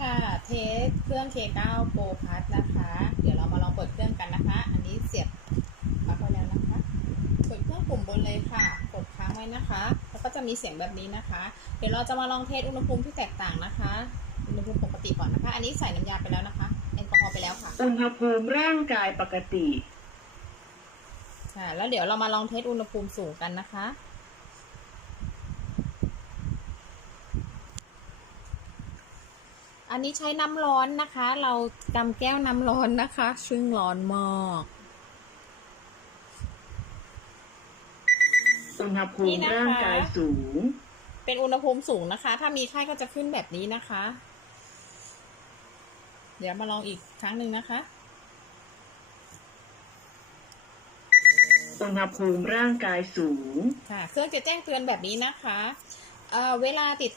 ค่ะ เทสเครื่อง K9 Pro Plus นะคะ เดี๋ยวเรามาลองเปิดเครื่องกันนะคะ อันนี้เสียบปลั๊กไว้แล้วนะคะ กดเครื่องปุ่มบนเลยค่ะ กดค้างไว้นะคะ แล้วก็จะมีเสียงแบบนี้นะคะ เดี๋ยวเราจะมาลองเทสอุณหภูมิที่แตกต่างนะคะ อุณหภูมิปกติก่อนนะคะ อันนี้ใส่น้ำยาไปแล้วนะคะ แอลกอฮอล์ไปแล้วค่ะ อุณหภูมิร่างกายปกติ ค่ะ แล้วเดี๋ยวเรามาลองเทสอุณหภูมิสูงกันนะคะ อันนี้ใช้น้ำร้อนนะคะ เรากำแก้วน้ำร้อนนะคะ ซึ่งร้อนมากอุณหภูนี่มินะคะร่างกายสูง เป็นอุณหภูมิสูงนะคะ ถ้ามีไข้ก็จะขึ้นแบบนี้นะคะ เดี๋ยวมาลองอีกครั้งหนึ่งนะคะอุณหภูมิร่างกายสูง ค่ะ เครื่องจะแจ้งเตือนแบบนี้นะคะ เอ่อ เวลาติดตั้ง